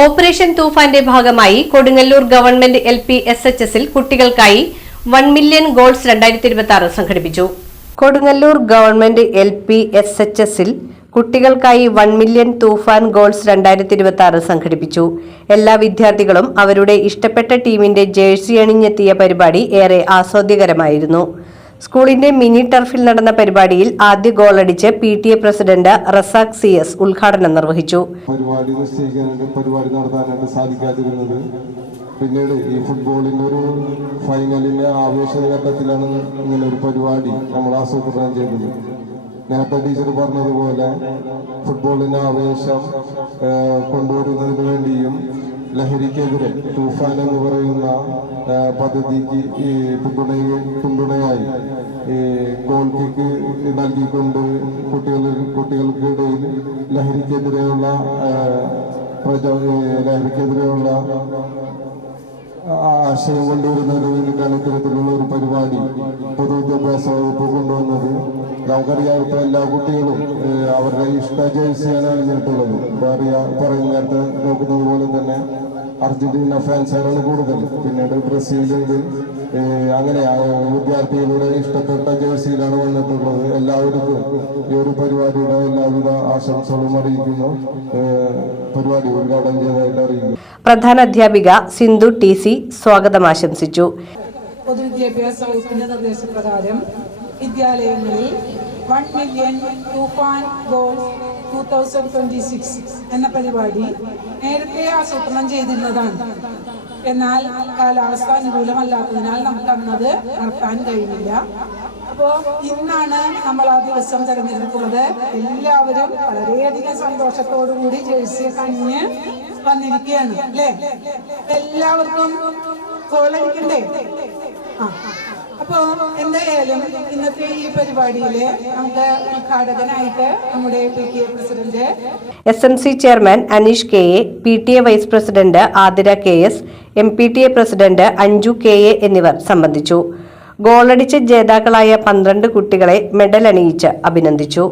Operation തൂഫാന്റെ ഭാഗമായി Kodungallur government LP SHSൽ കുട്ടികൾക്കായി 1 മില്യൺ ഗോൾസ് 2026 സംഘടിപ്പിച്ചു. കൊടുങ്ങല്ലൂർ ഗവൺമെന്റ് LP SHSൽ കുട്ടികൾക്കായി 1 മില്യൺ തൂഫാൻ ഗോൾസ് 2026 സംഘടിപ്പിച്ചു. എല്ലാ വിദ്യാർത്ഥികളും അവരുടെ ഇഷ്ടപ്പെട്ട ടീമിന്റെ ജേഴ്സി അണിഞ്ഞെത്തിയ പരിപാടി ഏറെ ആസ്വാദ്യകരമായിരുന്നു. സ്കൂളിന്റെ മിനി ടർഫിൽ നടന്ന പരിപാടിയിൽ ആദ്യ ഗോളടിച്ച് PTA പ്രസിഡന്റ് റസാഖ് CS ഉദ്ഘാടനം നിർവഹിച്ചു. പരിപാടി നടത്താനായിട്ട് സാധിക്കാതിരുന്നത് പിന്നീട് ഈ ഫുട്ബോളിന്റെ ഒരു ഫൈനലിന്റെ ആവേശഘട്ടത്തിലാണ് ഇങ്ങനെ ഒരു പരിപാടി നമ്മൾ ആസൂത്രണം ചെയ്തത്. നേരത്തെ ടീച്ചർ പറഞ്ഞതുപോലെ ഫുട്ബോളിന്റെ ആവേശം കൊണ്ടുവരുന്നതിന് വേണ്ടിയും ലഹരിക്കെതിരെ തൂഫാൻ എന്ന് പറയുന്ന പദ്ധതിക്ക് പിന്തുണയായി ഗോൾ കിക്ക് നൽകിക്കൊണ്ട് കുട്ടികൾക്കിടയിൽ ലഹരിക്കെതിരെയുള്ള ആശയം കൊണ്ടുവരുന്നതിന് വേണ്ടിയിട്ടാണ് ഇത്തരത്തിലുള്ള ഒരു പരിപാടി പൊതുവിദ്യാഭ്യാസ വകുപ്പ് കൊണ്ടുവന്നത്. നമുക്കറിയാം, ഇപ്പൊ എല്ലാ കുട്ടികളും അവരുടെ ഇഷ്ട ജേഴ്സിയാണ് അണിഞ്ഞിട്ടുള്ളത്. പറയുന്ന നേരത്തെ നോക്കുന്നത് പോലെ തന്നെ അർജന്റീന ഫാൻസാണ് കൂടുതൽ, പിന്നീട് ബ്രസീലുണ്ട്. അങ്ങനെ വിദ്യാർത്ഥികളുടെ ഇഷ്ടപ്പെട്ട ജേഴ്സിയിലാണ് വന്നിട്ടുള്ളത്. എല്ലാവർക്കും ഈ ഒരു പരിപാടിയുടെ എല്ലാവിധ ആശംസകളും അറിയിക്കുന്നു. പരിപാടി ഉദ്ഘാടനം ചെയ്തതായിട്ട് അറിയിക്കുന്നു. പ്രധാന അധ്യാപിക സിന്ധു TC സ്വാഗതം ആശംസിച്ചു. പൊതുവിദ്യാഭ്യാസ വകുപ്പിന്റെ നിർദ്ദേശപ്രകാരം വിദ്യാലയങ്ങളിൽ 1 മില്യൺ തൂഫാൻ ഗോൾസ് 2026 എന്ന പരിപാടി നേരത്തെ ആസൂത്രണം ചെയ്തിരുന്നതാണ്. എന്നാൽ കാലാവസ്ഥ അനുകൂലമല്ലാത്തതിനാൽ നമുക്ക് അന്നത് നടത്താൻ കഴിയില്ല. അപ്പോൾ ഇന്നാണ് നമ്മൾ ആ ദിവസം തിരഞ്ഞെടുക്കുന്നത്. എല്ലാവരും വളരെയധികം സന്തോഷത്തോടു കൂടി ജേഴ്സി അണിഞ്ഞ് വന്നിരിക്കുകയാണ് അല്ലേ? എല്ലാവർക്കും ഗോളടിക്കണ്ടേ? അപ്പോ എന്തായാലും ഇന്നത്തെ ഈ പരിപാടിയില് നമുക്ക് ഉദ്ഘാടകനായിട്ട് നമ്മുടെ PTA president SMC chairman Aneesh KA, PTA vice president Athira KS, MPTA president Anju KA എന്നിവർ സംബന്ധിച്ചു. ഗോളടിച്ച് ജേതാക്കളായ 12 കുട്ടികളെ മെഡൽ അണിയിച്ച് അഭിനന്ദിച്ചു.